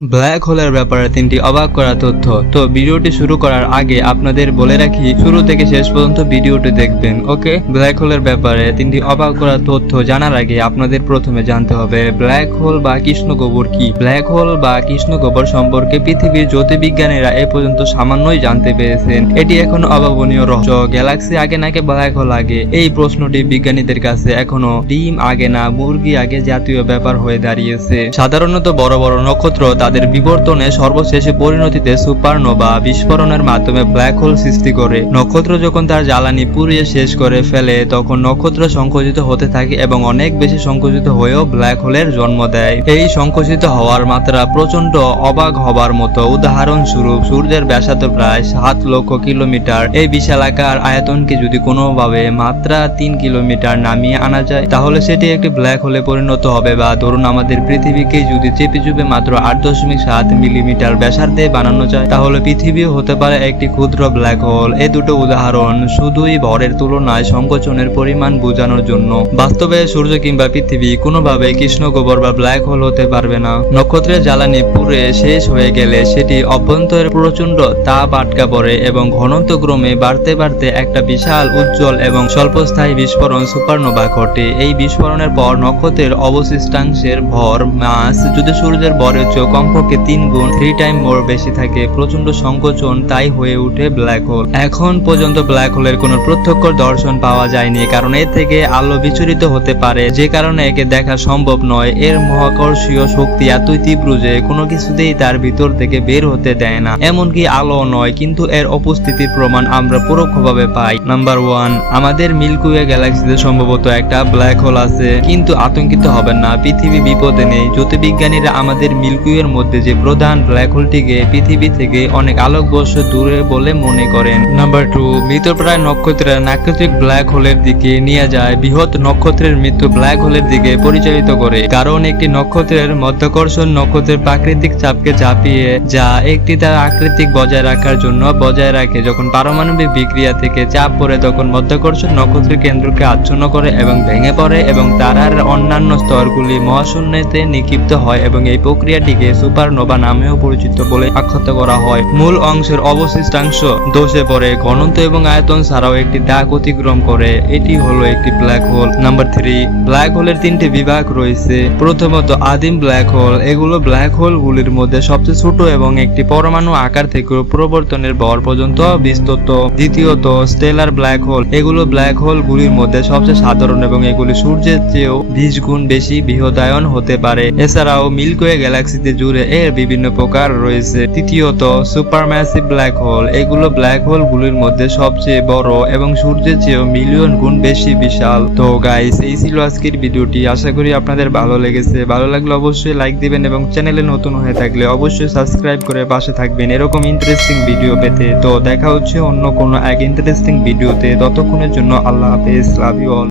Black হোলের ব্যাপারে 3টি অবাক করা তথ্য। তো ভিডিওটি শুরু করার আগে আপনাদের বলে রাখি শুরু থেকে শেষ পর্যন্ত ভিডিওটি দেখবেন। ওকে, ব্ল্যাক হোলের ব্যাপারে 3টি অবাক করা তথ্য জানার আগে আপনাদের প্রথমে জানতে হবে ব্ল্যাক হোল বা কৃষ্ণগহ্বর কি। ব্ল্যাক হোল বা কৃষ্ণগহ্বর সম্পর্কে পৃথিবীর জ্যোতির্বিজ্ঞানীরা এ পর্যন্ত সামান্যই জানতে পেরেছেন। এটি এখন অভাবনীয় রহস্য। গ্যালাক্সি আগে নাকি ব্ল্যাক হোল আগে? এই প্রশ্নটি বিজ্ঞানীদের কাছে এখনো ডিম আগে না মুরগি আগে জাতীয় ব্যাপার হয়ে দাঁড়িয়েছে। সাধারণত বড় বড় নক্ষত্র তাদের বিবর্তনে সর্বশেষ পরিণতিতে সুপারনোভা বিস্ফোরণের মাধ্যমে ব্ল্যাক হোল সৃষ্টি করে। নক্ষত্র যখন তার জ্বালানি পুড়িয়ে শেষ করে ফেলে তখন নক্ষত্র সংকুচিত হতে থাকে এবং অনেক বেশি সংকুচিত হয়েও ব্ল্যাক হোলের জন্ম দেয়। এই সংকুচিত হওয়ার মাত্রা প্রচন্ড অবাক হবার মতো। উদাহরণস্বরূপ সূর্যের ব্যাসার্ধ প্রায় 7 লক্ষ কিলোমিটার। এই বিশালাকার আয়তনকে যদি কোনোভাবে মাত্রা 3 কিলোমিটার নামিয়ে আনা যায় তাহলে সেটি একটি ব্ল্যাক হোলে পরিণত হবে। বা ধরুন আমাদের পৃথিবীকে যদি চেপে চুপে মাত্র 8.7 মিলিমিটার ব্যাসার্ধে বানানো যায় তাহলে পৃথিবীও হতে পারে একটি ক্ষুদ্র ব্ল্যাক হোল। এই দুটো উদাহরণ শুধুই ভরের তুলনায় সংকোচনের পরিমাণ বোঝানোর জন্য। বাস্তবে সূর্য কিংবা পৃথিবী কোনোভাবে কৃষ্ণগহ্বর বা ব্ল্যাক হোল হতে পারবে না। নক্ষত্রের জ্বালানি পুড়ে শেষ হয়ে গেলে সেটি অভ্যন্তরে প্রচন্ড তাপ আটকা পড়ে এবং ঘনত্ব ক্রমে বাড়তে বাড়তে একটা বিশাল উজ্জ্বল এবং স্বল্পস্থায়ী বিস্ফোরণ সুপারনোভা ঘটে। এই বিস্ফোরণের পর নক্ষত্রের অবশিষ্টাংশের ভর মাস যদি সূর্যের ভরের চেয়ে কমপক্ষে 3 গুণ 3 টাইম মোর বেশি থাকে। প্রচন্ড সংকোচন তাই হয়ে ওঠে ব্ল্যাক হোল। এখন পর্যন্ত ব্ল্যাক হোলের কোনো প্রত্যক্ষ দর্শন পাওয়া যায়নি, কারণ এর থেকে আলো বিচলিত হতে পারে, যে কারণে একে দেখা সম্ভব নয়। এর মহাকর্ষীয় শক্তি এতই তীব্র যে কোনো কিছুতেই তার ভিতর থেকে বের হতে দেয় না। এমনকি আলো নয়, কিন্তু এর উপস্থিতির প্রমাণ আমরা পরোক্ষভাবে পাই। নাম্বার 1, আমাদের মিল্কি ওয়ে গ্যালাক্সিতে সম্ভবত একটা ব্ল্যাক হোল আছে। কিন্তু আতঙ্কিত হবেন না, পৃথিবী বিপদে নেই। জ্যোতির্বিজ্ঞানীরা আমাদের মিল্কি ওয়ের মধ্যে যে প্রধান ব্ল্যাক হোলটিকে পৃথিবী থেকে অনেক আলোকবর্ষ দূরে বলে মনে করেন। নাম্বার 2, মৃতপ্রায় নক্ষত্রের নাক্ষত্রিক ব্ল্যাক হোলের দিকে নিয়ে যায়। বৃহৎ নক্ষত্রের মৃত্যু ব্ল্যাক হোলের দিকে পরিচালিত করে, কারণ একটি নক্ষত্রের মধ্যাকর্ষণ নক্ষত্রের প্রাকৃতিক চাপকে চাপিয়ে যা একটি তার আকৃতিক বজায় রাখার জন্য বজায় রাখে। যখন পারমাণবিক বিক্রিয়া থেকে চাপ পড়ে তখন মধ্যাকর্ষণ নক্ষত্রের কেন্দ্রকে আচ্ছন্ন করে এবং ভেঙে পড়ে এবং তারার অন্যান্য স্তরগুলি মহাশূন্যতে নিক্ষিপ্ত হয় এবং এই প্রক্রিয়াটিকে সুপারনোভা নামেও পরিচিত বলে আখ্যাত করা হয়। মূল অংশের অবশিষ্টাংশ ধসে পড়ে, ঘনত্ব এবং আয়তন ছাড়াও একটি দাগ অতিক্রম করে। এটি হলো একটি ব্ল্যাক হোল। নাম্বার 3, ব্ল্যাক হোলের 3টি বিভাগ রয়েছে। প্রথমত আদিম ব্ল্যাক হোল। এগুলো ব্ল্যাক হোল গুলির মধ্যে সবচেয়ে ছোট এবং একটি পরমাণু আকার থেকে প্রবর্তনের ভর পর্যন্ত বিস্তৃত। দ্বিতীয়ত স্টেলার ব্ল্যাক হোল। এগুলো ব্ল্যাক হোল গুলির মধ্যে সবচেয়ে সাধারণ এবং এগুলি সূর্যের চেয়েও 20 গুণ বেশি বৃহদায়ন হতে পারে। এছাড়াও মিল্কি ওয়ে গ্যালাক্সিতে জুড়ে এর বিভিন্ন প্রকার রয়েছে। তৃতীয়ত সুপারম্যাসিভ ব্ল্যাক হোল। এগুলো ব্ল্যাক হোল গুলির মধ্যে সবচেয়ে বড় এবং সূর্যের চেয়েও মিলিয়ন গুণ বেশি বিশাল। তো গাইস, এই ছিল আজকের ভিডিওটি। আশা করি আপনাদের ভালো লেগেছে। ভালো লাগলে অবশ্যই লাইক দিবেন এবং চ্যানেলে নতুন হয়ে থাকলে অবশ্যই সাবস্ক্রাইব করে পাশে থাকবেন এরকম ইন্টারেস্টিং ভিডিও পেতে। তো দেখা হচ্ছে অন্য কোনো এক ইন্টারেস্টিং ভিডিওতে। ততক্ষণের জন্য আল্লাহ হাফেজ। Love you all.